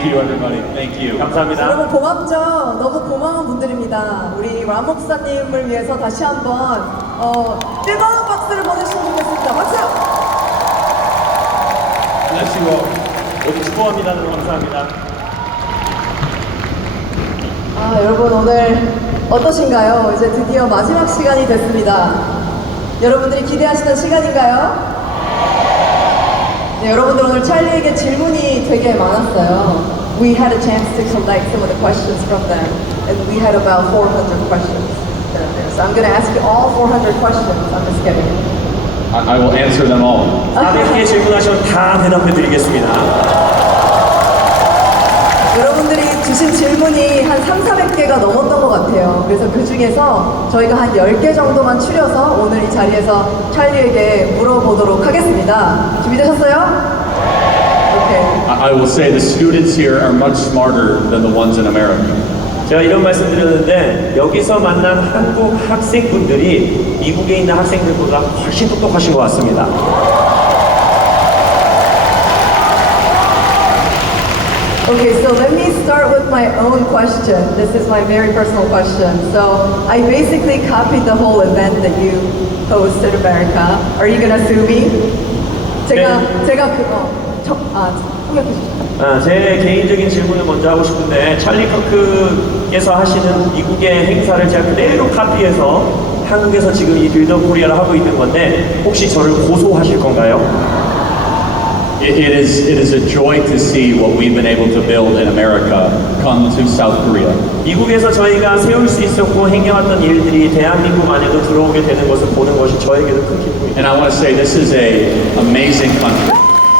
Thank you, everybody. Thank you. 감사합니다. 여러분 고맙죠? 너무 고마운 분들입니다. 우리 람 목사님을 위해서 다시 한번 뜨거운 박수를 보내주시면 좋겠습니다. 박수! Bless you all. 모두 축복합니다. 너무 감사합니다. 여러분 오늘 어떠신가요? 이제 드디어 마지막 시간이 됐습니다. 여러분들이 기대하시던 시간인가요? 네, 여러분들 오늘 찰리에게 질문이 되게 많았어요. We had a chance to collect some of the questions from them, and we had about 400 questions. So I'm going to ask you all 400 questions. I'm just kidding. I will answer them all. 400개 질문하시면 다 대답해 드리겠습니다. 여러분들이 주신 질문이 한 300~400개가 넘었던 것 같아요. 그래서 그 중에서 저희가 한 10개 정도만 추려서 오늘 이 자리에서 찰리에게 물어보도록 하겠습니다. 준비되셨어요? 오케이. I will say the students here are much smarter than the ones in America. 제가 이런 말씀 드렸는데 여기서 만난 한국 학생분들이 미국에 있는 학생들보다 훨씬 똑똑하신 것 같습니다. Okay, so let me start with my own question. This is my very personal question. So I basically copied the whole event that you hosted in America. Are you gonna sue me? 제가 그거 통역해 주시죠. 제 개인적인 질문을 먼저 하고 싶은데 찰리 커크께서 하시는 미국의 행사를 제가 그대로 카피해서 한국에서 지금 이 빌드업 코리아를 하고 있는 건데 혹시 저를 고소하실 건가요? It is a joy to see what we've been able to build in America come to South Korea. 미국에서 저희가 세울 수 있었고 행해왔던 일들이 대한민국 안에도 들어오게 되는 것을 보는 것이 저에게도 큰 기쁨입니다. And I want to say this is a amazing country.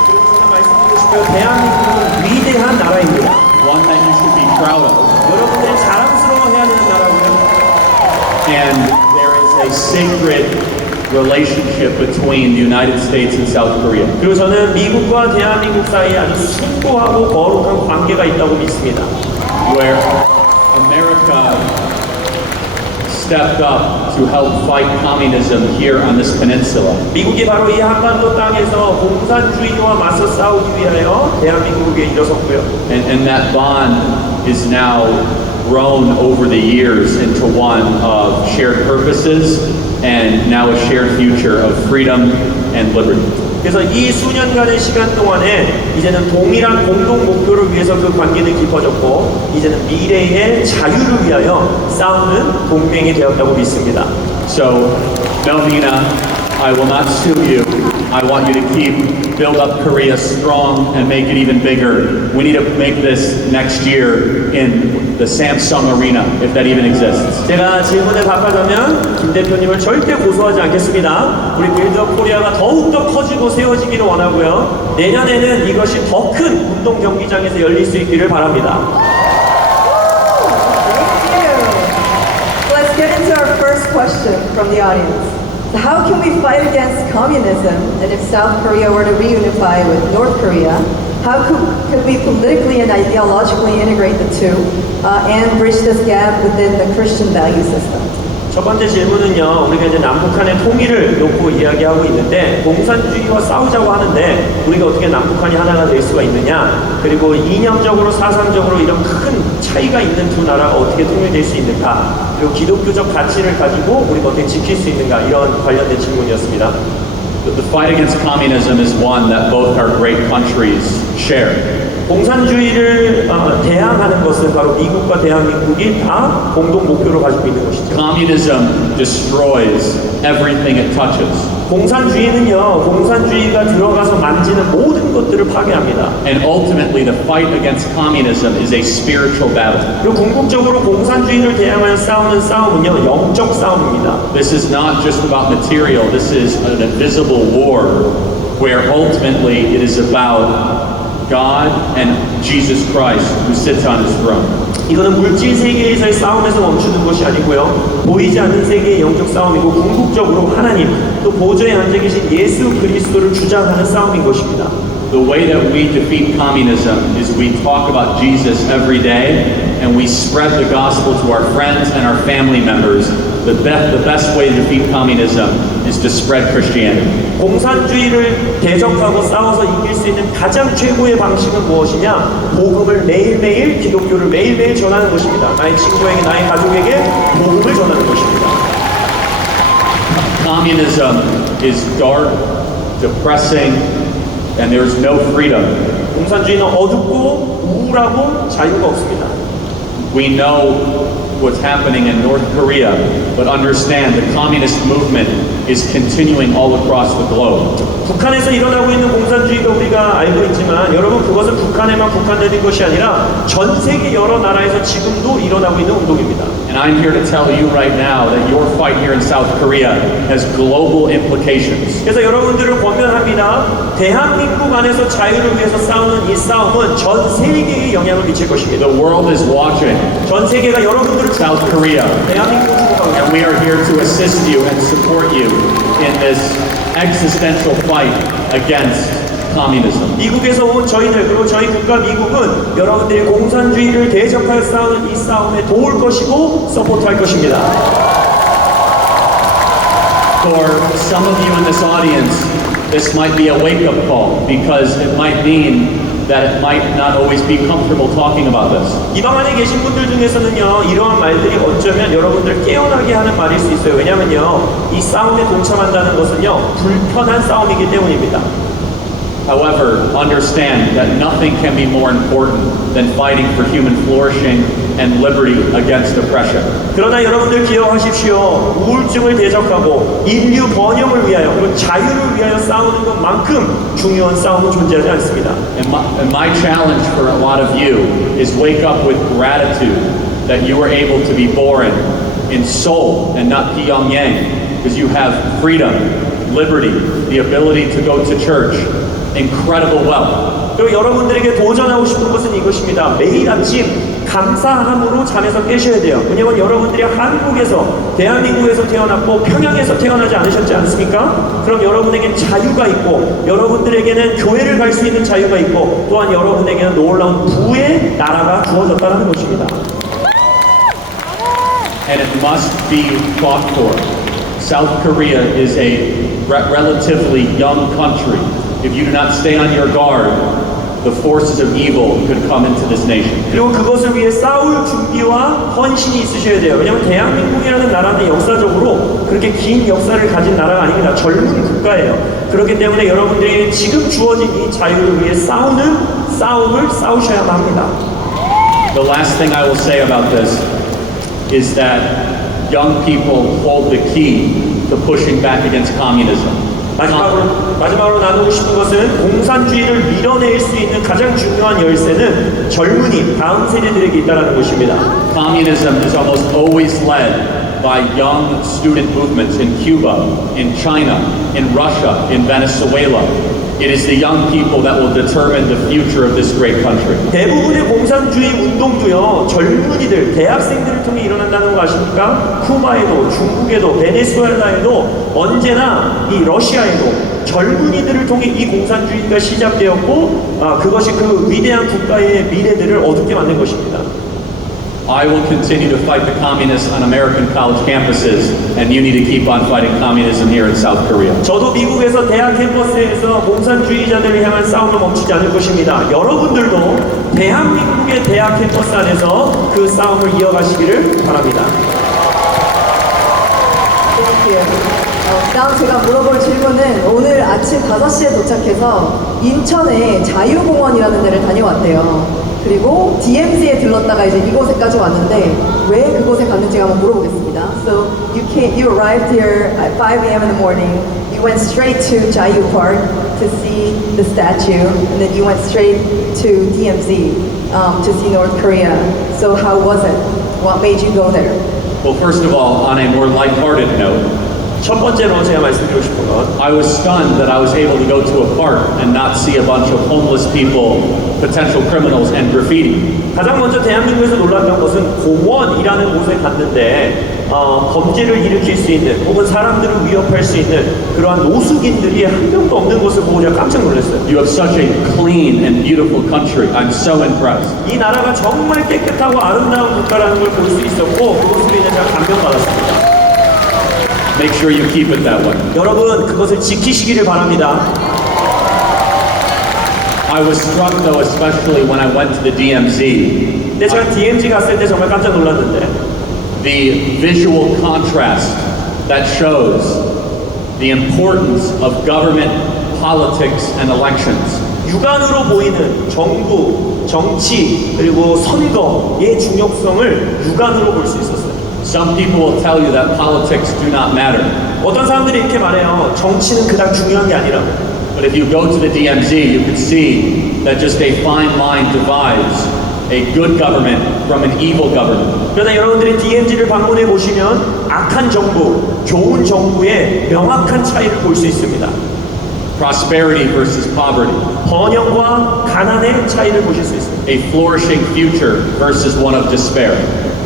그리고 저는 말씀드리고 싶어요. 대한민국은 위대한 나라입니다. One that you should be proud of. 여러분들이 자랑스러워해야 되는 나라고요. And there is a sacred relationship between the United States and South Korea. 그리고 저는 미국과 대한민국 사이에 아주 숭고하고 거룩한 관계가 있다고 믿습니다. Where America stepped up to help fight communism here on this peninsula. 미국이 바로 이 한반도 땅에서 공산주의와 맞서 싸우기 위하여 대한민국에 일어섰고요. And that bond is now grown over the years into one of shared purposes and now a shared future of freedom and liberty. 그래서 이 수년간의 시간 동안에 이제는 동일한 공동 목표를 위해서 그 관계는 깊어졌고 이제는 미래의 자유를 위하여 싸우는 동맹이 되었다고 믿습니다. So, Melvina, I will not sue you. I want you to build up Korea strong and make it even bigger. We need to make this next year in the Samsung Arena, if that even exists. 제가 질문에 답하자면 김 대표님을 절대 고소하지 않겠습니다. 우리 빌드업 코리아가 더욱더 커지고 세워지기를 원하고요. 내년에는 이것이 더 큰 운동 경기장에서 열릴 수 있기를 바랍니다. Thank you. Let's get into our first question from the audience. How can we fight against communism? And if South Korea were to reunify with North Korea, how could we politically and ideologically integrate the two and bridge this gap within the Christian value system? 첫 번째 질문은요, 우리가 이제 남북한의 통일을 놓고 이야기하고 있는데 공산주의와 싸우자고 하는데 우리가 어떻게 남북한이 하나가 될 수가 있느냐, 그리고 이념적으로 사상적으로 이런 큰 차이가 있는 두 나라가 어떻게 통일될 수 있는가, 그리고 기독교적 가치를 가지고 우리가 어떻게 지킬 수 있는가, 이런 관련된 질문이었습니다. The fight against communism is one that both our great countries share. 공산주의를 대항하는 것은 바로 미국과 대한민국이 다 공동 목표로 가지고 있는 것이죠. Communism destroys everything it touches. 공산주의는요, 공산주의가 들어가서 만지는 모든 것들을 파괴합니다. And ultimately, the fight against communism is a spiritual battle. 그리고 궁극적으로 공산주의를 대항하여 싸우는 싸움은요, 영적 싸움입니다. This is not just about material. This is an invisible war where ultimately it is about God and Jesus Christ who sits on his throne. 이거는 물질 세계에서의 싸움에서 멈추는 것이 아니고요, 보이지 않는 세계의 영적 싸움이고 궁극적으로 하나님 또 보좌에 앉아 계신 예수 그리스도를 주장하는 싸움인 것입니다. The way that we defeat communism is we talk about Jesus every day and we spread the gospel to our friends and our family members the best way to defeat communism is to spread Christianity. 공산주의를 대적하고 싸워서 이길 수 있는 가장 최고의 방식은 무엇이냐? 복음을 매일매일, 기독교를 매일매일 전하는 것입니다. 나의 친구에게, 나의 가족에게 복음을 전하는 것입니다. Communism is dark, depressing, and there is no freedom. 공산주의는 어둡고 우울하고 자유가 없습니다. We know what's happening in North Korea, but understand the communist movement is continuing all across the globe. 북한에서 일어나고 있는 공산주의가 우리가 알고 있지만 여러분 그것은 북한에만 국한되는 것이 아니라 전 세계 여러 나라에서 지금도 일어나고 있는 운동입니다. And I'm here to tell you right now that your fight here in South Korea has global implications. 그래서 여러분들을 권면합니다. 대한민국 안에서 자유를 위해서 싸우는 이 싸움은 전 세계에 영향을 미칠 것입니다. The world is watching 전 세계가 여러분들을 South Korea, 대한민국을 보고 and we are here to assist you and support you in this existential fight against communism. 미국에서 온 저희들 그리고 저희 국가 미국은 여러분들이 공산주의를 대적하여 싸우는 이 싸움에 도울 것이고 서포트할 것입니다. For some of you in this audience, this might be a wake-up call because it might mean that it might not always be comfortable talking about this. 이 방 안에 계신 분들 중에서는요 이러한 말들이 어쩌면 여러분들 깨어나게 하는 말일 수 있어요. 왜냐면요 이 싸움에 동참한다는 것은요 불편한 싸움이기 때문입니다. However, understand that nothing can be more important than fighting for human flourishing and liberty against oppression. 그러나 여러분들 기억하십시오. 우울증을 대적하고 인류 번영을 위하여 그리고 자유를 위하여 싸우는 것만큼 중요한 싸움은 존재하지 않습니다. And my challenge for a lot of you is wake up with gratitude that you were able to be born in Seoul and not Pyongyang, because you have freedom, liberty, the ability to go to church, incredible wealth. 그리고 여러분들에게 도전하고 싶은 것은 이것입니다. 매일 아침 감사함으로 잠에서 깨셔야 돼요. 왜냐하면 여러분들이 한국에서 대한민국에서 태어났고 평양에서 태어나지 않으셨지 않습니까? 그럼 여러분에게는 자유가 있고 여러분들에게는 교회를 갈 수 있는 자유가 있고 또한 여러분에게는 놀라운 부의 나라가 주어졌다는 것입니다. And it must be fought for. South Korea is a relatively young country. If you do not stay on your guard, the forces of evil could come into this nation. 그리고 그것을 위해 싸울 준비와 헌신이 있으셔야 돼요. 왜냐하면 대한민국이라는 나라는 역사적으로 그렇게 긴 역사를 가진 나라가 아닙니다. 젊은 국가예요. 그렇기 때문에 여러분들이 지금 주어진 이 자유를 위해 싸우는 싸움을 싸우셔야만 합니다. The last thing I will say about this is that young people hold the key to pushing back against communism. 마지막으로 나누고 싶은 것은 공산주의를 밀어낼 수 있는 가장 중요한 열쇠는 젊은이, 다음 세대들에게 있다는 것입니다. Communism is almost always led by young student movements in Cuba, in China, in Russia, in Venezuela. It is the young people that will determine the future of this great country. 대부분의 공산주의 운동도요, 젊은이들, 대학생들을 통해 일어난다는 거 아십니까? 쿠바에도, 중국에도, 베네수엘라에도, 언제나 이 러시아에도 젊은이들을 통해 이 공산주의가 시작되었고, 그것이 그 위대한 국가의 미래들을 어둡게 만든 것입니다. I will continue to fight the communists on American college campuses, and you need to keep on fighting communism here in South Korea. 저도 미국에서 대학 캠퍼스에서 공산주의자들을 향한 싸움을 멈추지 않을 것입니다. 여러분들도 대한민국의 대학 캠퍼스 안에서 그 싸움을 이어가시기를 바랍니다. 다음 제가 물어볼 질문은 오늘 아침 5시에 도착해서 인천에 자유공원이라는 데를 다녀왔대요. 그리고 DMZ에 들렀다가 이제 이곳에까지 왔는데 왜 그곳에 갔는지 한번 물어보겠습니다. So you arrived here at 5 a.m. in the morning. You went straight to Jayu Park to see the statue, and then you went straight to DMZ to see North Korea. So how was it? What made you go there? Well, first of all, on a more lighthearted note, 첫 번째로 제가 말씀드리고 싶은 건 I was stunned that I was able to go to a park and not see a bunch of homeless people, potential criminals, and graffiti. 가장 먼저 대한민국에서 놀랐던 것은 공원이라는 곳에 갔는데 범죄를 일으킬 수 있는 혹은 사람들을 위협할 수 있는 그러한 노숙인들이 한 명도 없는 것을 보고 제가 깜짝 놀랐어요. You have such a clean and beautiful country. I'm so impressed. 이 나라가 정말 깨끗하고 아름다운 국가라는 걸 볼 수 있었고 그것으로 인해 제가 감명받았습니다. Make sure you keep it that way. 여러분 그것을 지키시기를 바랍니다. I was struck though, especially when I went to the DMZ, 근데 제가 DMZ 갔을 때 정말 깜짝 놀랐는데 the visual contrast that shows the importance of government, politics, and elections. 육안으로 보이는 정부, 정치, 그리고 선거의 중요성을 육안으로 볼 수 있었어요. Some people will tell you that politics do not matter. 어떤 사람들이 이렇게 말해요. 정치는 그닥 중요한 게 아니라고. But if you go to the DMZ, you can see that just a fine line divides a good government from an evil government. 그러나 여러분들이 DMZ를 방문해 보시면 악한 정부, 좋은 정부의 명확한 차이를 볼 수 있습니다. Prosperity versus poverty. 번영과 가난의 차이를 보실 수 있습니다. A flourishing future versus one of despair.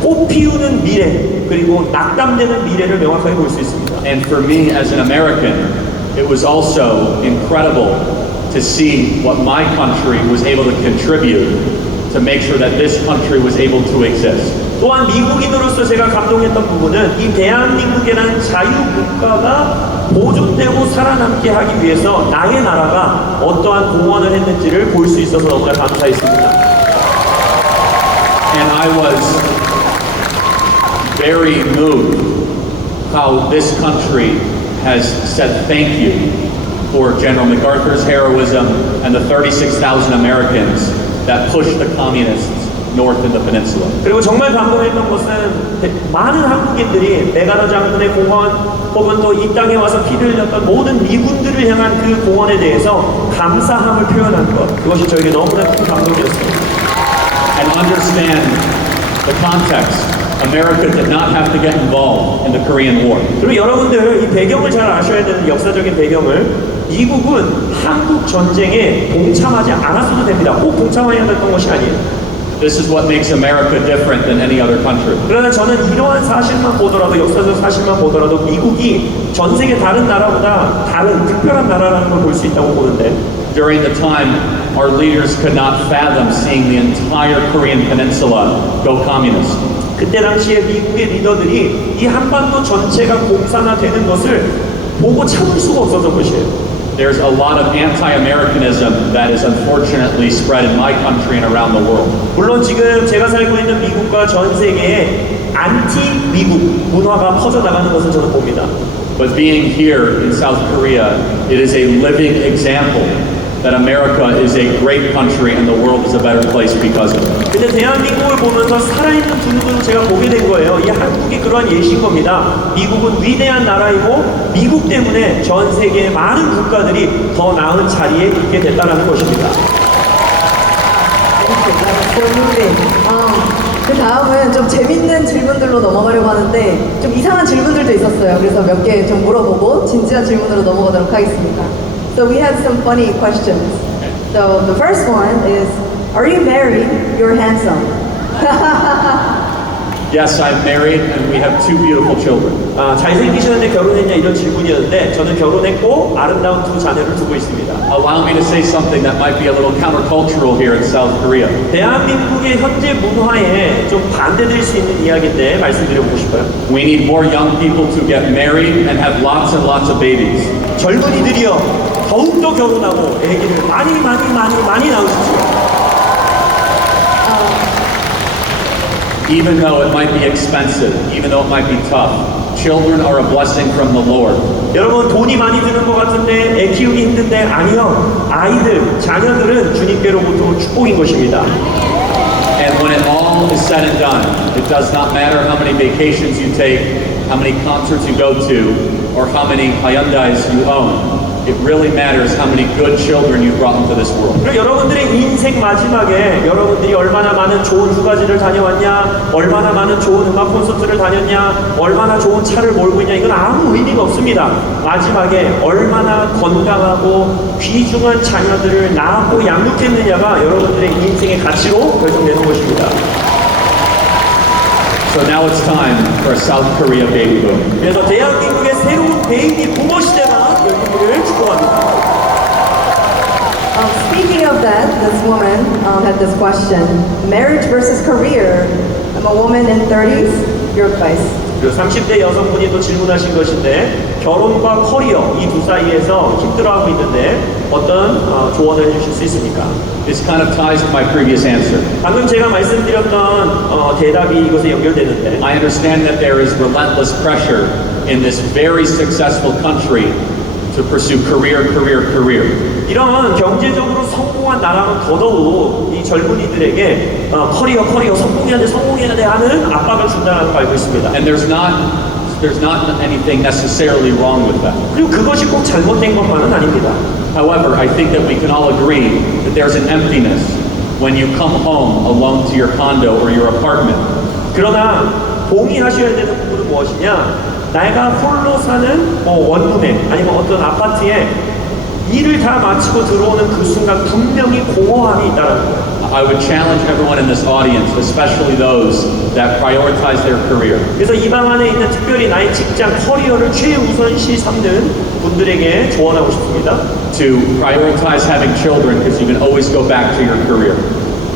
꽃 피우는 미래, 그리고 낙담되는 미래를 명확하게 볼 수 있습니다. And for me as an American, it was also incredible to see what my country was able to contribute to make sure that this country was able to exist. 또한 미국인으로서 제가 감동했던 부분은 이 대한민국이라는 자유국가가 보존되고 살아남게 하기 위해서 나의 나라가 어떠한 공헌을 했는지를 볼 수 있어서 너무나 감사했습니다. And I was very moved how this country has said thank you for General MacArthur's heroism and the 36,000 Americans that pushed the communists north in the peninsula. 그리고 정말 감동했던 것은 많은 한국인들이 메가더 장군의 공헌 혹은 또 이 땅에 와서 피를 흘렸던 모든 미군들을 향한 그 공헌에 대해서 감사함을 표현한 것, 그것이 저에게 너무나 큰 감동이었습니다. And understand the context. America did not have to get involved in the Korean War. 그리고 여러분들 이 배경을 잘 아셔야 되는 역사적인 배경을 미국은 한국 전쟁에 동참하지 않았어도 됩니다. 꼭 동참해야 됐던 것이 아니에요. This is what makes America different than any other country. 그러나 저는 이러한 사실만 보더라도 역사적 사실만 보더라도 미국이 전 세계 다른 나라보다 다른 특별한 나라라는 걸 볼 수 있다고 보는데 During the time, our leaders could not fathom seeing the entire Korean peninsula go communist. 그때 당시에 미국의 리더들이 이 한반도 전체가 공산화되는 것을 보고 참을 수가 없었던 것이에요. There's a lot of anti-Americanism that is unfortunately spread in my country and around the world. 물론 지금 제가 살고 있는 미국과 전 세계에 안티 미국 문화가 퍼져나가는 것을 저는 봅니다. But being here in South Korea, it is a living example that America is a great country and the world is a better place because of it. 근데 대한민국을 보면서 살아있는 두 눈으로 제가 보게 된 거예요. 이 한국이 그러한 예시인 겁니다. 미국은 위대한 나라이고 미국 때문에 전 세계의 많은 국가들이 더 나은 자리에 있게 됐다는 것입니다. 그 다음은 좀 재밌는 질문들로 넘어가려고 하는데 좀 이상한 질문들도 있었어요. 그래서 몇 개 좀 물어보고 진지한 질문으로 넘어가도록 하겠습니다. So we had some funny questions. So the first one is, are you married? You're handsome. Yes, I'm married and we have two beautiful children. 잘생기셨는데 결혼했냐 이런 질문이었는데 저는 결혼했고 아름다운 두 자녀를 두고 있습니다. Allow me to say something that might be a little countercultural here in South Korea. 대한민국의 현재 문화에 좀 반대될 수 있는 이야기인데 말씀드려보고 싶어요. We need more young people to get married and have lots and lots of babies. 젊은이들이요 더욱더 결혼하고 아기를 많이 낳으십시오. Even though it might be expensive, even though it might be tough, children are a blessing from the Lord. 여러분 돈이 많이 드는 것 같은데 애 키우기 힘든데 아니요. 아이들, 자녀들은 주님께로부터 축복인 것입니다. And when it all is said and done, it does not matter how many vacations you take, how many concerts you go to, or how many Hyundais you own. It really matters how many good children you brought into this world. 그리고 여러분들의 인생 마지막에 여러분들이 얼마나 많은 좋은 휴가지를 다녀왔냐, 얼마나 많은 좋은 음악 콘서트를 다녔냐, 얼마나 좋은 차를 몰고 있냐, 이건 아무 의미가 없습니다. 마지막에 얼마나 건강하고 귀중한 자녀들을 낳고 양육했느냐가 여러분들의 인생의 가치로 결정되는 것입니다. So now it's time for a South Korea baby boom. 그래서 대한민국의 새로운 베이비 부모 시대가 열리기를 축복합니다. Speaking of that, this woman had this question: marriage versus career. I'm a woman in 30s. Your advice. 그리고 30대 여성분이 또 질문하신 것인데 결혼과 커리어 이 두 사이에서 힘들어하고 있는데 어떤 조언을 해주실 수 있습니까? This kind of ties to my previous answer. 방금 제가 말씀드렸던 대답이 이것에 연결되는데 I understand that there is relentless pressure in this very successful country to pursue career. 이런 경제적으로 성공한 나라는 더더욱 이 젊은이들에게 커리어 성공해야 돼 하는 압박을 준다는 걸 알고 있습니다. And there's not anything necessarily wrong with that. 그리고 그것이 꼭 잘못된 것만은 아닙니다. However, I think that we can all agree that there's an emptiness when you come home alone to your condo or your apartment. 그러나 동의하셔야 되는 부분은 무엇이냐? 내가 홀로 사는 원룸에 아니면 어떤 아파트에 일을 다 마치고 들어오는 그 순간 분명히 공허함이 있다는 거예요. I would challenge everyone in this audience, especially those that prioritize their career, 그래서 이 방 안에 있는 특별히 나의 직장 커리어를 최우선시 삼는 분들에게 조언하고 싶습니다. to prioritize having children because you can always go back to your career.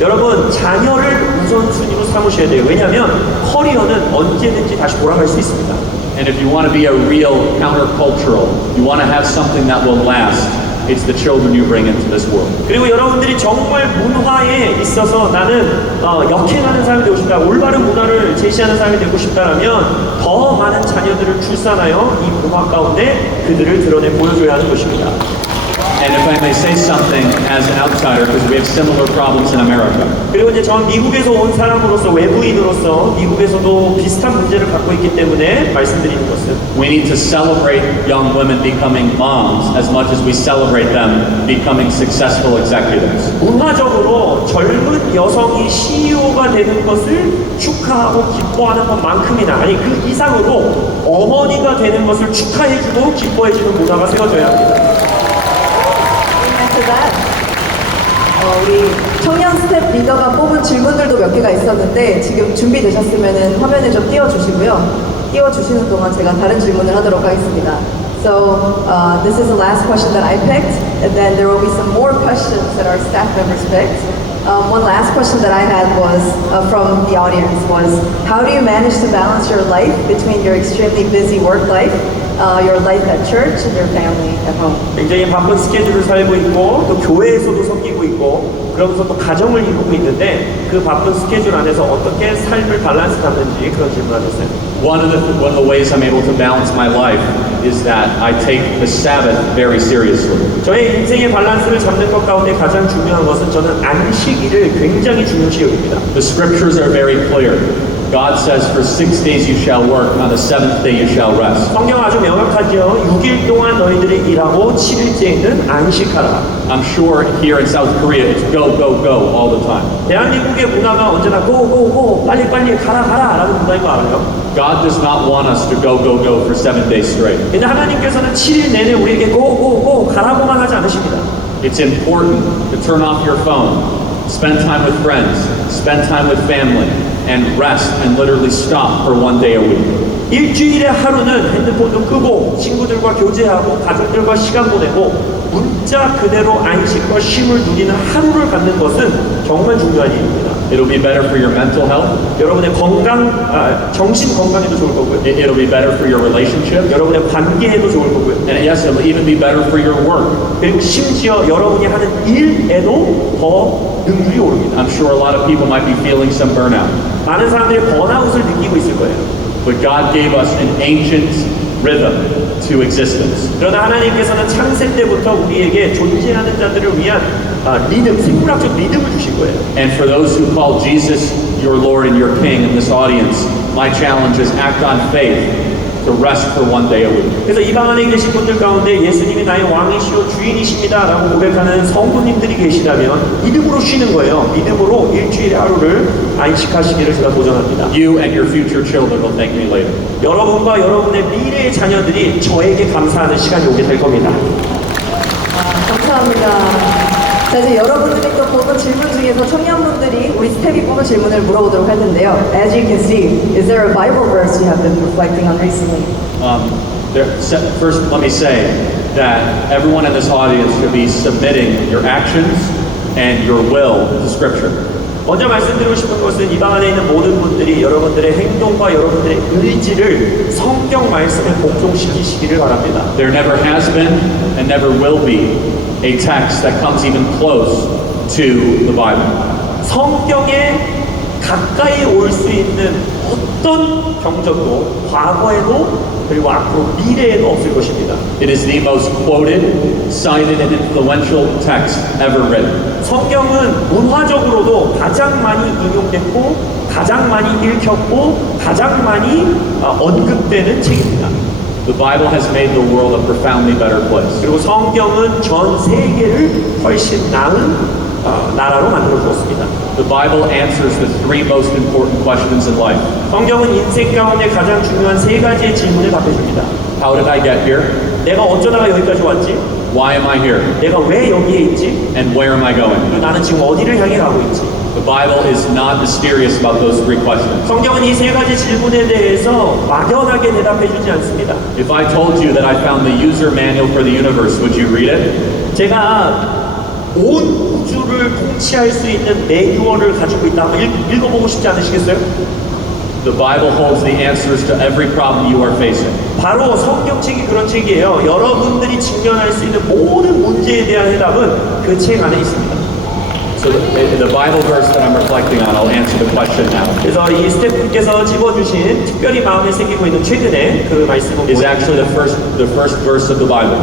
여러분 자녀를 우선순위로 삼으셔야 돼요. 왜냐하면 커리어는 언제든지 다시 돌아갈 수 있습니다. And if you want to be a real countercultural, you want to have something that will last, it's the children you bring into this world. 그리고 여러분들이 정말 문화에 있어서 나는 역행하는 사람이 되고 싶다, 올바른 문화를 제시하는 사람이 되고 싶다라면 더 많은 자녀들을 출산하여 이 문화 가운데 그들을 드러내 보여줘야 하는 것입니다. And if I may say something as an outsider, because we have similar problems in America. 그리고 이제 전 미국에서 온 사람으로서 외부인으로서 미국에서도 비슷한 문제를 갖고 있기 때문에 말씀드리는 것은 We need to celebrate young women becoming moms as much as we celebrate them becoming successful executives. 문화적으로 젊은 여성이 CEO가 되는 것을 축하하고 기뻐하는 것만큼이나 아니 그 이상으로 어머니가 되는 것을 축하해주고 기뻐해주는 문화가 세워져야 합니다. to that. 우리 청년 스텝 리더가 뽑은 질문들도 몇 개가 있었는데 지금 준비되셨으면 화면에 좀 띄워주시고요. 띄워주시는 동안 제가 다른 질문을 하도록 하겠습니다. So this is the last question that I picked, and then there will be some more questions that our staff members picked. One last question that I had was from the audience was, how do you manage to balance your life between your extremely busy work life, your life at church, and your family at home? 굉장히 바쁜 스케줄을 살고 있고 또 교회에서도 섬기고 있고 그러면서 또 가정을 이루고 있는데 그 바쁜 스케줄 안에서 어떻게 삶을 밸런스 잡는지 그런 질문하셨어요. One of the ways I'm able to balance my life is that I take the Sabbath very seriously. 저의 인생의 밸런스를 잡는 것 가운데 가장 중요한 것은 저는 안식일을 굉장히 중요시 여깁니다. The scriptures are very clear. God says, for 6 days you shall work, on the 7th day you shall rest. 성경 아주 명확하죠. 6일 동안 너희들이 일하고 7일째에는 안식하라. I'm sure here in South Korea it's go all the time. 대한민국의 문화가 언제나 go 빨리 가라 라는 문화인 거 알아요? God does not want us to go for 7 days straight. 근데 하나님께서는 7일 내내 우리에게 go 가라고만 하지 않으십니다. It's important to turn off your phone, spend time with friends, spend time with family, and rest and literally stop for 1 day a week. 일주일에 하루는 핸드폰도 끄고 친구들과 교제하고 가족들과 시간 보내고 문자 그대로 안식과 쉼을 누리는 하루를 갖는 것은 정말 중요한 일입니다. It'll be better for your mental health. 여러분의 정신 건강에도 좋을 거고요. It'll be better for your relationship. 여러분의 관계에도 좋을 거고요. And yes, it'll even be better for your work. 그리고 심지어 여러분이 하는 일에도 더 능률이 오릅니다. I'm sure a lot of people might be feeling some burnout. 많은 사람들이 번아웃을 느끼고 있을 거예요. But God gave us an ancient rhythm to existence. 그러나 하나님께서는 창세 때부터 우리에게 존재하는 자들을 위한 생물학적 리듬을 주신 거예요. And for those who call Jesus your Lord and your King in this audience, my challenge is act on faith to rest for 1 day a week. 그래서 이 방 안에 계신 분들 가운데 예수님이 나의 왕이시오 주인이십니다 라고 고백하는 성도님들이 계시다면 믿음으로 쉬는 거예요. 믿음으로 일주일에 하루를 안식하시기를 제가 도전합니다. You and your future children will thank me later. 여러분과 여러분의 미래의 자녀들이 저에게 감사하는 시간이 오게 될 겁니다. 감사합니다. 자, 이제 여러분들이 또 뽑은 질문 중에서 청년분들이 우리 스텝이 뽑은 질문을 물어보도록 할 텐데요. As you can see, is there a Bible verse you have been reflecting on recently? First, let me say that everyone in this audience should be submitting your actions and your will to Scripture. 먼저 말씀드리고 싶은 것은 이 방 안에 있는 모든 분들이 여러분들의 행동과 여러분들의 의지를 성경 말씀에 복종시키시기를 바랍니다. There never has been and never will be a text that comes even close to the Bible. 성경에 가까이 올 수 있는 어떤 경전도 과거에도 그리고 앞으로 미래에도 없을 것입니다. It is the most quoted, cited, and influential text ever written. 성경은 문화적으로도 가장 많이 인용됐고 가장 많이 읽혔고 가장 많이 언급되는 책입니다. The Bible has made the world a profoundly better place. 그리고 성경은 전 세계를 훨씬 나은 나라로 만들어 주었습니다. The Bible answers the three most important questions in life. 성경은 인생 가운데 가장 중요한 세 가지의 질문에 답해 줍니다. How did I get here? 내가 어쩌다가 여기까지 왔지? Why am I here? 내가 왜 여기에 있지? And where am I going? 그리고 나는 지금 어디를 향해 가고 있지? The Bible is not mysterious about those three questions. 성경은 이 세 가지 질문에 대해서 막연하게 대답해 주지 않습니다. If I told you that I found the user manual for the universe, would you read it? 제가 온 우주를 통치할 수 있는 매뉴얼을 가지고 있다 하면 읽어보고 싶지 않으시겠어요? The Bible holds the answers to every problem you are facing. 바로 성경책이 그런 책이에요. 여러분들이 직면할 수 있는 모든 문제에 대한 해답은 그 책 안에 있습니다. So the Bible verse that I'm reflecting on, I'll answer the question now, 그래서 이 스태프께서 집어주신 특별히 마음에 새기고 있는 최근에 그 말씀은 is 뭐예요? actually the first verse of the Bible.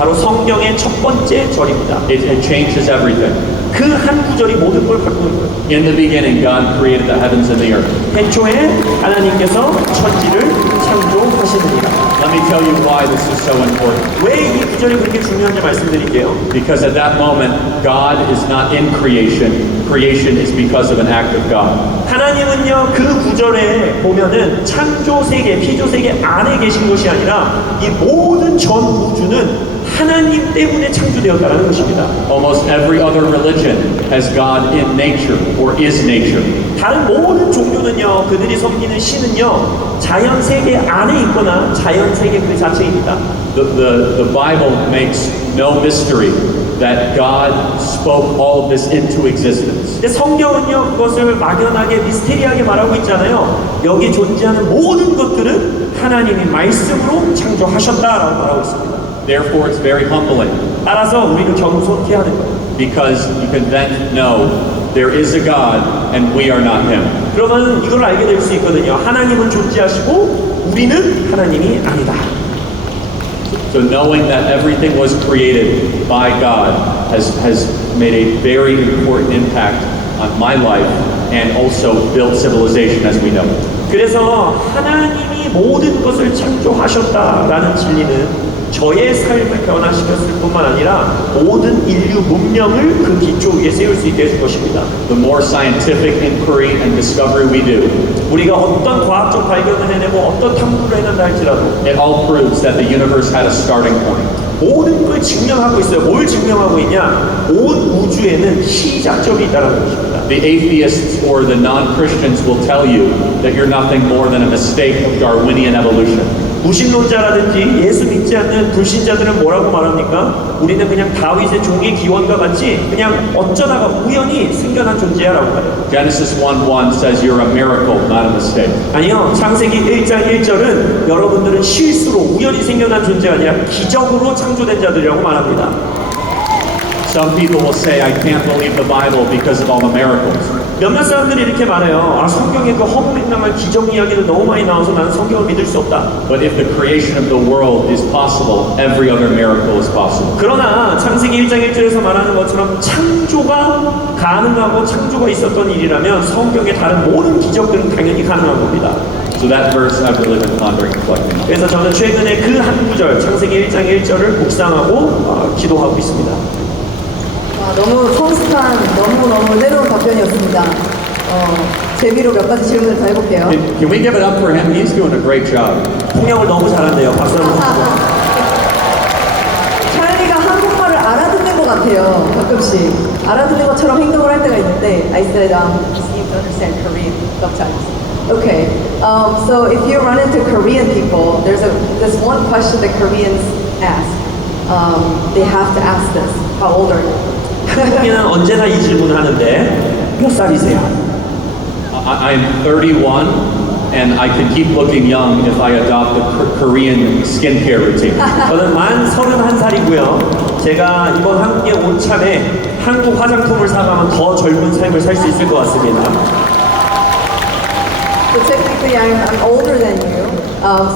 바로 성경의 첫 번째 절입니다. It changes everything. 그 한 구절이 모든 걸 바꾸는 거예요. In the beginning, God created the heavens and the earth. 태초에 하나님께서 천지를 창조하시느니라. Let me tell you why this is so important. 왜 이 구절이 그렇게 중요한지 말씀드릴게요. Because at that moment, God is not in creation. Creation is because of an act of God. 하나님은요 그 구절에 보면은 창조 세계, 피조 세계 안에 계신 것이 아니라 이 모든 전 우주는 하나님 때문에 창조되었다는 것입니다. Almost every other religion has God in nature or is nature. 다른 모든 종교는요 그들이 섬기는 신은요 자연 세계 안에 있거나 자연 세계 그 자체입니다. The Bible makes no mystery that God spoke all of this into existence. 근데 성경은요 그것을 막연하게 미스테리하게 말하고 있잖아요. 여기 존재하는 모든 것들은 하나님이 말씀으로 창조하셨다라고 말하고 있습니다. Therefore, it's very humbling 따라서 우리는 겸손케 하는 거예요. because you can then know there is a God and we are not Him. 그러면 이걸 알게 될 수 있거든요. 하나님은 존재하시고 우리는 하나님이 아니다. So knowing that everything was created by God has made a very important impact on my life and also built civilization as we know it. 그래서 하나님이 모든 것을 창조하셨다라는 진리는 저의 삶을 변화시켰을 뿐만 아니라 모든 인류 문명을 그 기초 위에 세울 수 있게 해줄 것입니다. The more scientific inquiry and discovery we do, 우리가 어떤 과학적 발견을 해내고 어떤 탐구를 해낸다 할지라도 it all proves that the universe had a starting point. 모든 걸 증명하고 있어요. 뭘 증명하고 있냐? 온 우주에는 시작점이 있다는 것입니다. The atheists or the non-Christians will tell you that you're nothing more than a mistake of Darwinian evolution. 무신론자라든지 예수 믿지 않는 불신자들은 뭐라고 말합니까? 우리는 그냥 다윗의 종의 기원과 같이 그냥 어쩌다가 우연히 생겨난 존재야라고 말해요. Genesis 1:1 says you're a miracle, not a mistake. 아니요, 창세기 1장 1절은 여러분들은 실수로 우연히 생겨난 존재가 아니라 기적으로 창조된 자들이라고 말합니다. Some people will say, I can't believe the Bible because of all the miracles. 몇몇 사람들이 이렇게 말해요. 아, 성경에 그 허무맹랑한 기적 이야기를 너무 많이 나와서 나는 성경을 믿을 수 없다. But if the creation of the world is possible, every other miracle is possible. 그러나 창세기 1장 1절에서 말하는 것처럼 창조가 가능하고 창조가 있었던 일이라면 성경의 다른 모든 기적들은 당연히 가능한 겁니다. So that verse I've really been pondering, reflecting on. 그래서 저는 최근에 그 한 구절, 창세기 1장 1절을 묵상하고 기도하고 있습니다. 너무 성숙한, 너무너무 새로운 답변이었습니다. 재미로 몇 가지 질문을 더 해볼게요. Can we give it up for him? He's doing a great job. 통역을 너무 잘한대요. 박수 한번 주시고. 찰리가 한국말을 알아듣는 것 같아요. 가끔씩. 알아듣는 것처럼 행동을 할 때가 있는데 I said, just need to understand Korean sometimes. Okay, so if you run into Korean people, there's this one question that Koreans ask. They have to ask this. How old are you? 한국인은 언제나 이 질문을 하는데 몇 살이세요? I'm 31, and I can keep looking young if I adopt the Korean skincare routine. 저는 만 31살이고요. 제가 이번 한국에 온 참에 한국 화장품을 사가면 더 젊은 삶을 살 수 있을 것 같습니다. So technically, I'm older than you.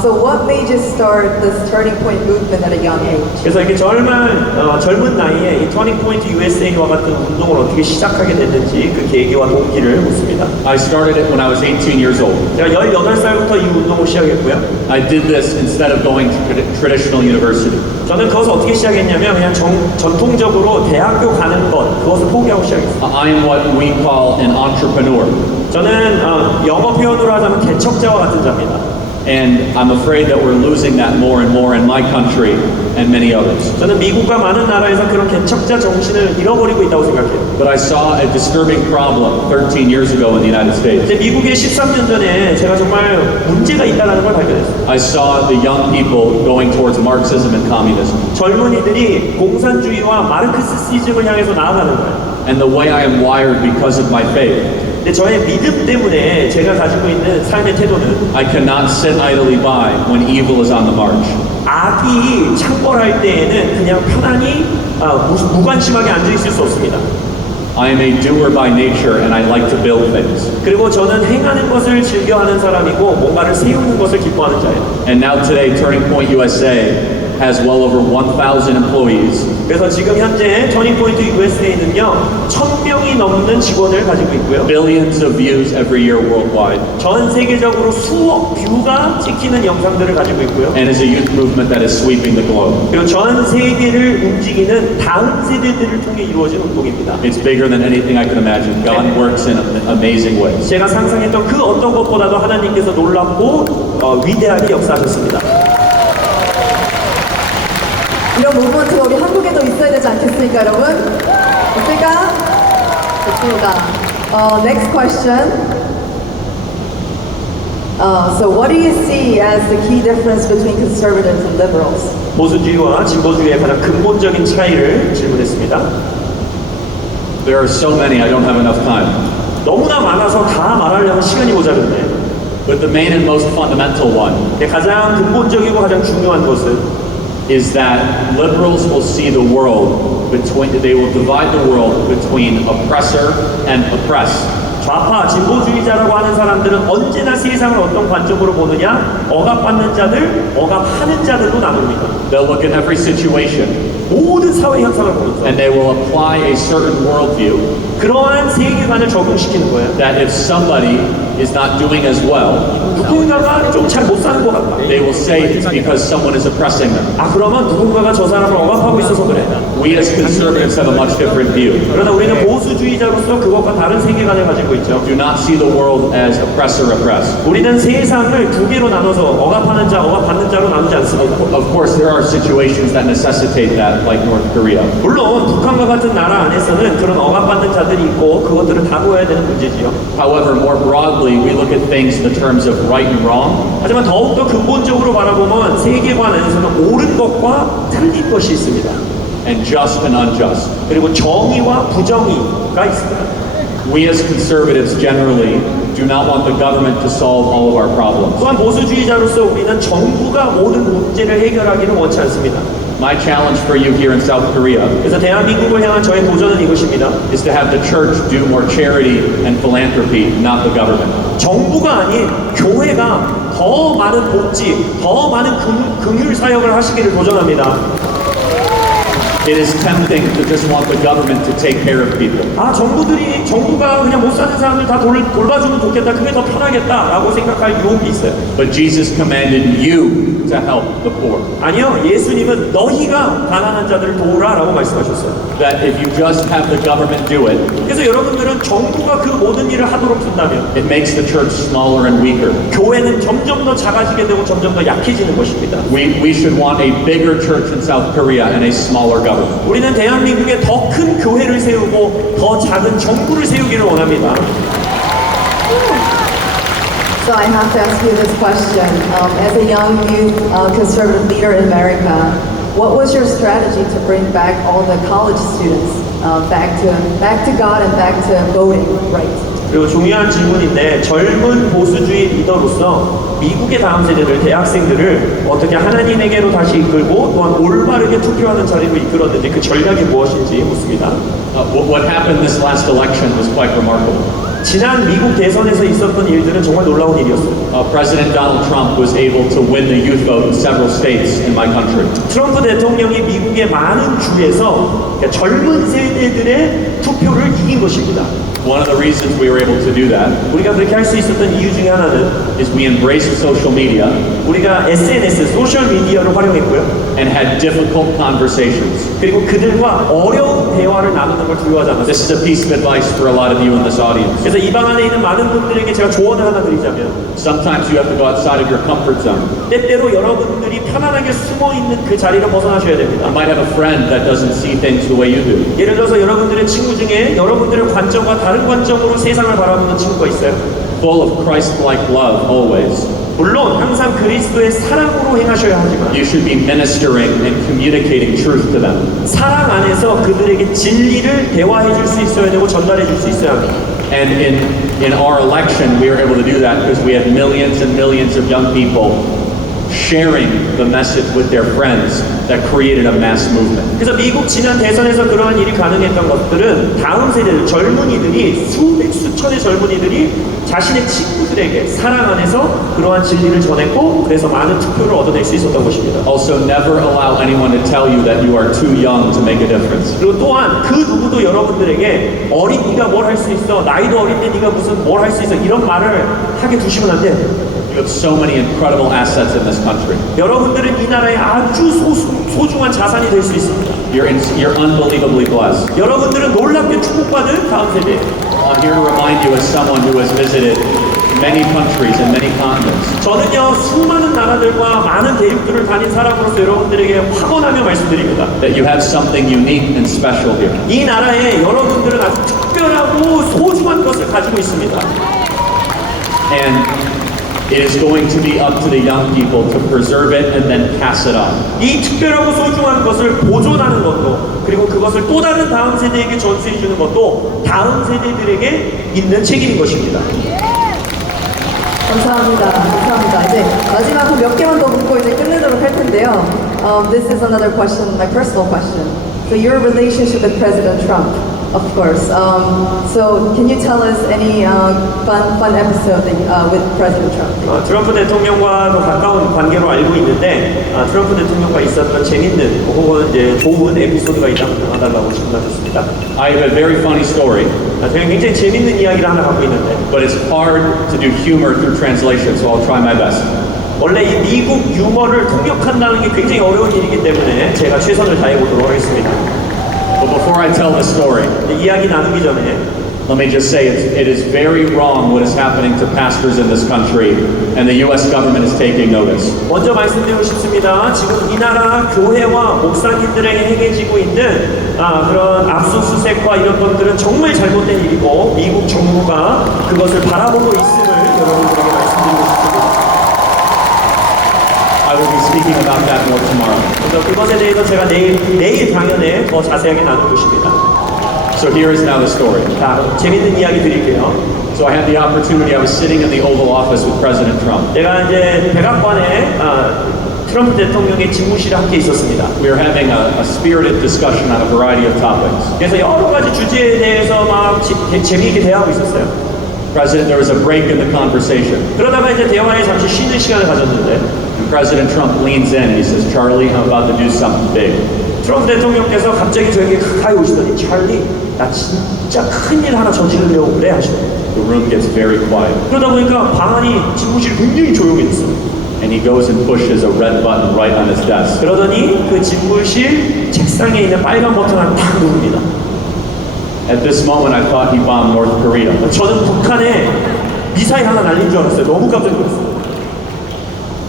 So what made you start this turning point movement at a young age? 그래서 이렇게 젊은 나이에 이 터닝 포인트 USA와 같은 운동을 어떻게 시작하게 됐는지 그 계기와 동기를 묻습니다. I started it when I was 18 years old. 제가 18살부터 이 운동을 시작했고요. I did this instead of going to traditional university. 저는 그것을 어떻게 시작했냐면 그냥 전통적으로 대학교 가는 것 그것을 포기하고 시작했어요. I am what we call an entrepreneur, 저는 영어 표현으로 하자면 개척자와 같은 자입니다. and I'm afraid that we're losing that more and more in my country and many others. 저는 미국과 많은 나라에서 그런 개척자 정신을 잃어버리고 있다고 생각해요. But I saw a disturbing problem 13 years ago in the United States. 근데 미국에 13년 전에 제가 정말 문제가 있다는 걸 발견했어요. I saw the young people going towards Marxism and communism. 젊은이들이 공산주의와 마르크시즘을 향해서 나아가는 거예요. And the way I am wired because of my faith, 근데 저의 믿음 때문에 제가 가지고 있는 삶의 태도는 I cannot sit idly by when evil is on the march. 악이 창궐할 때에는 그냥 편안히 무관심하게 앉아있을 수 없습니다. I am a doer by nature and I like to build things. 그리고 저는 행하는 것을 즐겨하는 사람이고 뭔가를 세우는 것을 기뻐하는 자예요. And now today, Turning Point USA has well over 1,000 employees. 그래서 지금 현재 터닝포인트 USA는요 1000명이 넘는 직원을 가지고 있고요. Billions of views every year worldwide. 전 세계적으로 수억 뷰가 찍히는 영상들을 가지고 있고요. And is a youth movement that is sweeping the globe. 그리고 전 세계를 움직이는 다음 세대들을 통해 이루어진 운동입니다. It's bigger than anything I could imagine. God works in amazing ways. 제가 상상했던 그 어떤 것보다도 하나님께서 놀랍고 위대하게 역사하셨습니다. 이런 무브먼트가 우리 한국에도 있어야 되지 않겠습니까, 여러분? 있을까? 좋습니다. Next question. So what do you see as the key difference between conservatives and liberals? 보수주의와 진보주의의 가장 근본적인 차이를 질문했습니다. There are so many, I don't have enough time. 너무나 많아서 다 말하려면 시간이 모자른데 But the main and most fundamental one 가장 근본적이고 가장 중요한 것은 is that liberals will see the world they will divide the world between oppressor and oppressed. 좌파 진보주의자라고 하는 사람들은 언제나 세상을 어떤 관점으로 보느냐 억압받는 자들, 억압하는 자들로 나눕니다. They'll look at every situation 모든 사회 현상을 보면서 and they will apply a certain worldview 그러한 세계관을 적용시키는 거예요. that if somebody is not doing as well, 누군가가 좀 잘 못 사는 것 같다. they will say it's because someone is oppressing them. 그러면 누군가가 저 사람을 억압하고 있어서 그래. We as conservatives have a much different view. 그러나 우리는 보수주의자로서 그것과 다른 세계관을 가지고 있죠. Do not see the world as oppressor oppressed. 우리는 세상을 두 개로 나눠서 억압하는 자, 억압받는 자로 나누지 않습니다. Of course, there are situations that necessitate that, like North Korea. 물론 북한과 같은 나라 안에서는 그런 억압받는 자들이 있고 그것들을 다루어야 되는 문제지요. However, more broadly, we look at things in the terms of right and wrong. 하지만 더욱더 근본적으로 바라보면 세계관 안에서는 옳은 것과 틀린 것이 있습니다. And just and unjust. 그리고 정의와 부정의가 있습니다. We as conservatives generally do not want the government to solve all of our problems. 또한 보수주의자로서 우리는 정부가 모든 문제를 해결하기는 원치 않습니다. My challenge for you here in South Korea 그래서 대한민국을 향한 저의 도전은 이것입니다. is to have the church do more charity and philanthropy, not the government. 정부가 아닌 교회가 더 많은 복지, 더 많은 긍휼 사역을 하시기를 도전합니다. It is tempting to just want the government to take care of people. 정부가 그냥 못 사는 사람들 다 돌봐주면 좋겠다, 그게 더 편하겠다라고 생각할 유혹이 있어요. But Jesus commanded you to help the poor. 아니요, 예수님은 너희가 가난한 자들을 도우라라고 말씀하셨어요. That if you just have the government do it, 그래서 여러분들은 정부가 그 모든 일을 하도록 둔다면 it makes the church smaller and weaker. 교회는 점점 더 작아지게 되고 점점 더 약해지는 것입니다. We should want a bigger church in South Korea and a smaller government. 우리는 대한민국에 더 큰 교회를 세우고 더 작은 정부를 세우기를 원합니다. So I have to ask you this question. As a young youth conservative leader in America, what was your strategy to bring back all the college students back to God and back to voting rights. 그리고 중요한 질문인데 젊은 보수주의 리더로서 미국의 다음 세대들, 대학생들을 어떻게 하나님에게로 다시 이끌고 또한 올바르게 투표하는 자리로 이끌었는지 그 전략이 무엇인지 묻습니다. What happened this last election was quite remarkable. 지난 미국 대선에서 있었던 일들은 정말 놀라운 일이었어요. President Donald Trump was able to win the youth vote in several states in my country. 트럼프 대통령이 미국의 많은 주에서 젊은 세대들의 투표를 이긴 것입니다. One of the reasons we were able to do that 우리가 그렇게 할 수 있었던 이유 중에 하나는 is we embraced social media 우리가 SNS, 소셜 미디어를 활용했고요. and had difficult conversations. 그리고 그들과 어려운 대화를 나누는 걸 두려워하지 않았어요. This is a piece of advice for a lot of you in this audience. 그래서 이 방 안에 있는 많은 분들에게 제가 조언을 하나 드리자면 Sometimes you have to go outside of your comfort zone. 때때로 여러분들이 편안하게 숨어 있는 그 자리를 벗어나셔야 됩니다. You might have a friend that doesn't see things the way you do. 예를 들어서 여러분들의 친구 중에 여러분들의 관점과 다른 관점으로 세상을 바라보는 친구가 있어요. Full of Christ-like love always. 물론 항상 그리스도의 사랑으로 행하셔야 하지만 You should be ministering and communicating truth to them. 사랑 안에서 그들에게 진리를 대화해 줄 수 있어야 되고 전달해 줄 수 있어야 합니다. And in our election, we were able to do that because we had millions and millions of young people sharing the message with their friends that created a mass movement. 그래서 미국 지난 대선에서 그러한 일이 가능했던 것들은 다음 세대들 젊은이들이 수백 수천의 젊은이들이 자신의 친구들에게 사랑 안에서 그러한 진리를 전했고 그래서 많은 투표를 얻어낼 수 있었던 것입니다. Also, never allow anyone to tell you that you are too young to make a difference. 그리고 또한 그 누구도 여러분들에게 어린 네가 뭘 할 수 있어 나이도 어린데 네가 무슨 뭘 할 수 있어 이런 말을 하게 두시면 안 돼요. You have so many incredible assets in this country. 여러분들은 이 나라의 아주 소중한 자산이 될 수 있습니다. You're unbelievably blessed. 여러분들은 놀랍게 축복받은 다음 세대. I'm here to remind you as someone who has visited many countries and many continents. 저는요 수많은 나라들과 많은 대륙들을 다닌 사람으로서 여러분들에게 확언하며 말씀드립니다. That you have something unique and special here. 이 나라에 여러분들은 아주 특별하고 소중한 것을 가지고 있습니다. And it is going to be up to the young people to preserve it and then pass it on. 이 특별하고 소중한 것을 보존하는 것도 그리고 그것을 또 다른 다음 세대에게 전수해 주는 것도 다음 세대들에게 있는 책임인 것입니다. 감사합니다. 감사합니다. 이제 마지막 몇 개만 더 묻고 이제 끝내도록 할 텐데요. This is another question, my personal question. So your relationship with President Trump, of course. So can you tell us any fun episode with President Trump? 트럼프 대통령과 더 가까운 관계로 알고 있는데 트럼프 대통령과 있었던 재밌는 혹은 이제 좋은 에피소드가 있다면 전해달라고 질문하셨습니다. I have a very funny story, 제가 굉장히 재밌는 이야기를 하나 갖고 있는데 but it's hard to do humor through translation, so I'll try my best. 원래 이 미국 유머를 통역한다는 게 굉장히 어려운 일이기 때문에 제가 최선을 다해 보도록 하겠습니다. But before I tell the story, 이야기 나누기 전에 let me just say it is very wrong what is happening to pastors in this country, and the U.S. government is taking notice. 먼저 말씀드리고 싶습니다. 지금 이 나라 교회와 목사님들에게 행해지고 있는 그런 압수수색과 이런 것들은 정말 잘못된 일이고 미국 정부가 그것을 바라보고 있음을 여러분들에게 말씀드리고 싶습니다. I will be speaking about that more tomorrow. 그래서 그것에 대해서 제가 내일 강연에 더 자세하게 나눌 것입니다. So here is now the story. 자, 재밌는 이야기 드릴게요. So I had the opportunity, I was sitting in the Oval Office with President Trump. 내가 이제 백악관에 트럼프 대통령의 집무실에 함께 있었습니다. We were having a spirited discussion on a variety of topics. 그래서 여러 가지 주제에 대해서 막 재미있게 대화하고 있었어요. President, there was a break in the conversation. 그러다가 이제 대화에 잠시 쉬는 시간을 가졌는데 And President Trump leans in and he says, Charlie, I'm about to do something big. 트럼프 대통령께서 갑자기 저에게 가까이 오시더니 찰리, 나 진짜 큰일 하나 저지르려고 그래 하시더라고요. The room gets very quiet. 그러다 보니까 방 안이 집무실이 굉장히 조용해졌어요. And he goes and pushes a red button right on his desk. 그러더니 그 집무실 책상에 있는 빨간 버튼 하나 탁 누릅니다. At this moment, I thought he bombed North Korea. 저는 북한에 미사일 하나 날린 줄 알았어요. 너무 깜짝 놀랐어요.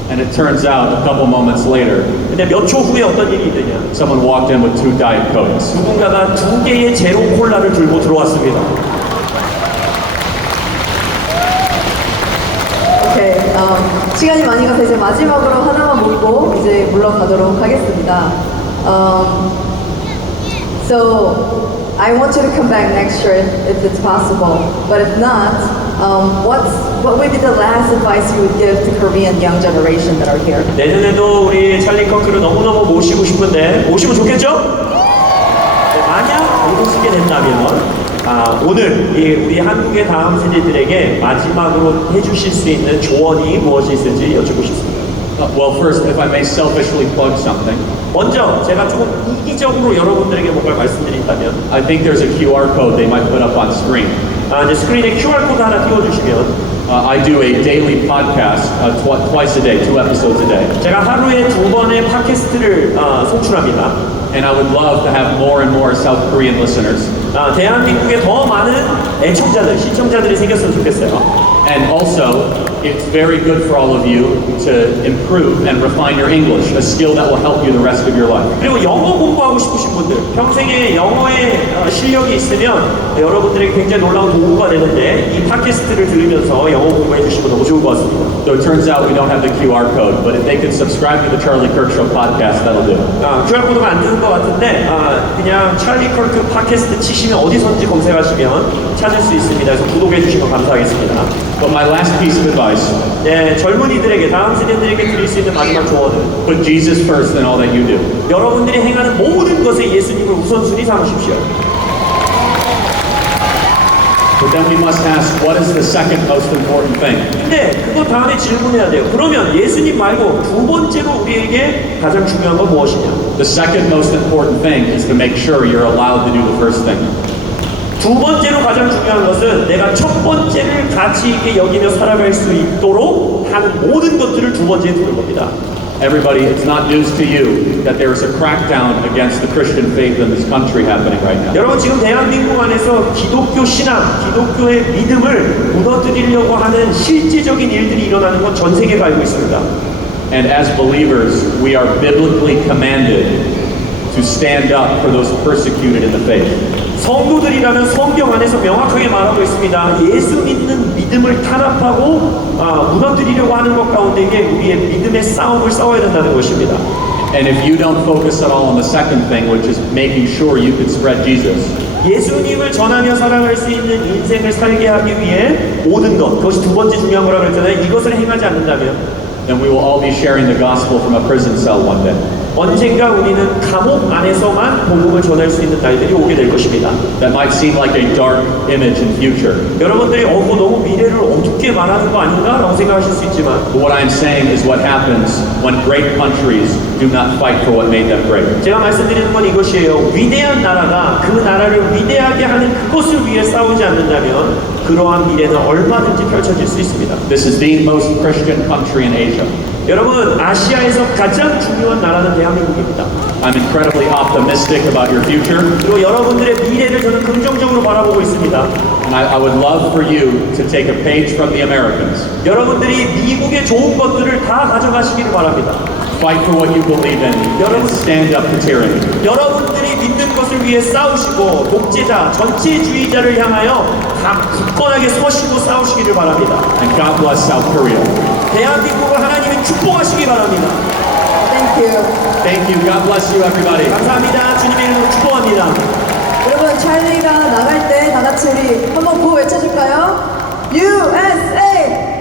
And it turns out, a couple moments later, 근데 몇 초 후에 어떤 일이 있느냐? someone walked in with 2 Diet Cokes. 누군가가 2개의 제로 콜라를 들고 들어왔습니다. 오케이. 시간이 많이 가서 이제 마지막으로 하나만 묻고 이제 물러가도록 하겠습니다. So I want you to come back next year if it's possible. But if not, what would be the last advice you would give to Korean young generation that are here? 내년에도 우리 찰리 커크를 너무너무 모시고 싶은데 모시면 좋겠죠? 네, 만약 모시게 된다면 오늘 우리 한국의 다음 세대들에게 마지막으로 해주실 수 있는 조언이 무엇이 있을지 여쭙고 싶습니다. Well, first, if I may selfishly plug something, 먼저 제가 조금 이기적으로 여러분들에게 뭔가를 말씀드린다면 I think there's a QR code they might put up on screen. 이제 스크린에 QR코드 하나 띄워주시면 I do a daily podcast twice a day, 2 episodes a day. 제가 하루에 2번의 팟캐스트를 송출합니다. And I would love to have more and more South Korean listeners. 대한민국에 더 많은 애청자들, 시청자들이 생겼으면 좋겠어요. And also, it's very good for all of you to improve and refine your English, a skill that will help you the rest of your life. 그리고 영어 공부하고 싶으신 분들, 평생에 영어에 실력이 있으면 여러분들에게 굉장히 놀라운 도구가 되는데 이 팟캐스트를 들으면서 영어 공부해 주시면 너무 좋을 것 같습니다. So it turns out we don't have the QR code, but if they can subscribe to the Charlie Kirk Show podcast, that'll do. QR코드가 안 뜨는 것 같은데 그냥 찰리 커크 팟캐스트 치시면 어디선지 검색하시면 찾을 수 있습니다. 그래서 구독해 주시면 감사하겠습니다. But my last piece of advice, 네, 젊은이들에게, 다음 세대들에게 드릴 수 있는 마지막 조언은 put Jesus first in all that you do. 여러분들이 행하는 모든 것에 예수님을 우선순위 삼으십시오. But then we must ask, what is the second most important thing? 근데 그거 다음에 질문해야 돼요. 그러면 예수님 말고 두 번째로 우리에게 가장 중요한 건 무엇이냐? The second most important thing is to make sure you're allowed to do the first thing. 두 번째로 가장 중요한 것은 내가 첫 번째를 가치 있게 여기며 살아갈 수 있도록 하는 모든 것들을 두 번째에 두는 겁니다. Everybody, it's not news to you that there is a crackdown against the Christian faith in this country happening right now. 여러분 지금 대한민국 안에서 기독교 신앙, 기독교의 믿음을 무너뜨리려고 하는 실제적인 일들이 일어나는 건 전 세계가 알고 있습니다. And as believers, we are biblically commanded to stand up for those persecuted in the faith. 성도들이라면 성경 안에서 명확하게 말하고 있습니다. 예수 믿는 믿음을 탄압하고 무너뜨리려고 하는 것 가운데 이게 우리의 믿음의 싸움을 싸워야 된다는 것입니다. And if you don't focus at all on the second thing, which is making sure you can spread Jesus, 예수님을 전하며 살아갈 수 있는 인생을 살게 하기 위해 모든 것, 그것이 두 번째 중요한 거라고 했잖아요. 이것을 행하지 않는다면 then we will all be sharing the gospel from a prison cell one day. 언젠가 우리는 감옥 안에서만 복음을 전할 수 있는 날들이 오게 될 것입니다. That might seem like a dark image in future. 여러분들이 너무 미래를 어둡게 말하는 거 아닌가? 라고 생각하실 수 있지만 But what I'm saying is what happens when great countries do not fight for what made them great. 제가 말씀드리는 건 이것이에요. 위대한 나라가 그 나라를 위대하게 하는 그것을 위해 싸우지 않는다면 그러한 미래는 얼마든지 펼쳐질 수 있습니다. This is the most Christian country in Asia. 여러분, 아시아에서 가장 중요한 나라는 대한민국입니다. I'm incredibly optimistic about your future, 그리고 여러분들의 미래를 저는 긍정적으로 바라보고 있습니다. and I would love for you to take a page from the Americans. 여러분들이 미국의 좋은 것들을 다 가져가시기를 바랍니다. Fight for what you believe in, and stand up to tyranny. 여러분들이 믿는 것을 위해 싸우시고 독재자, 전체주의자를 향하여 다 굳건하게 서시고 싸우시기를 바랍니다. And God bless South Korea. 대한민국을 하나님이 축복하시기 바랍니다. Thank you. Thank you. God bless you, everybody. 감사합니다. 주님의 이름으로 축복합니다. 여러분 찰리가 나갈 때 다 같이 우리 한번 구호 외쳐줄까요? USA!